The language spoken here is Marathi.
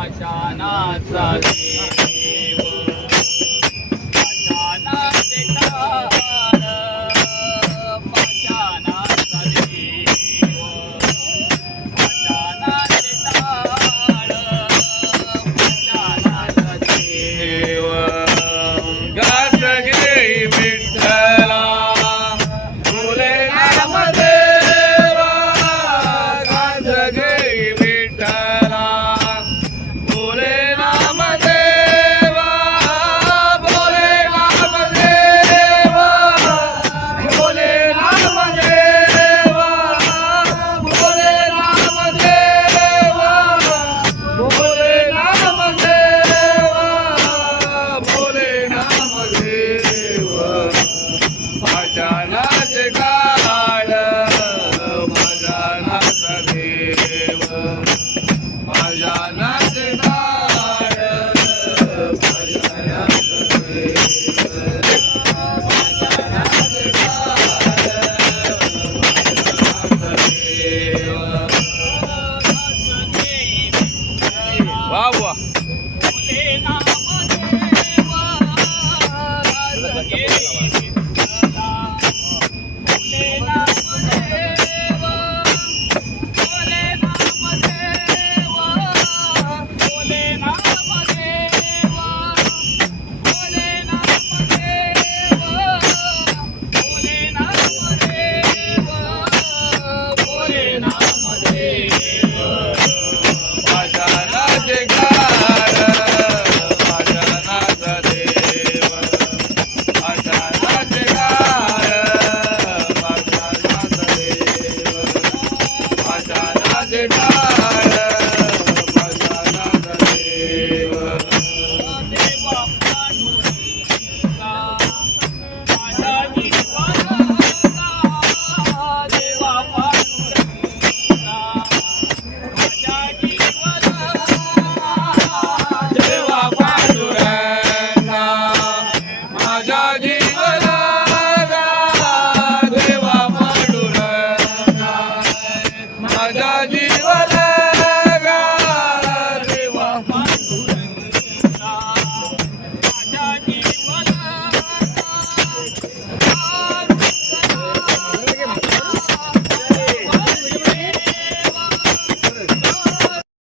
पाषाणाचा देव पाषाणाचे काळ पाषाणाचा देव पाषाणाचे काळ पाषाणाचा देव गाज गे विठ्ठला फुले नामदेवा गाज गे विठ्ठला फुले नामदेवा बोले नामदेवा बोले नामदेवा बोले नामदेवा बोले नामदेवा बोले नामदेवा पाषाणाचे काळ पाषाणाचा देव पाषाणाचे काळ पाषाणाचा देव वा वा बोले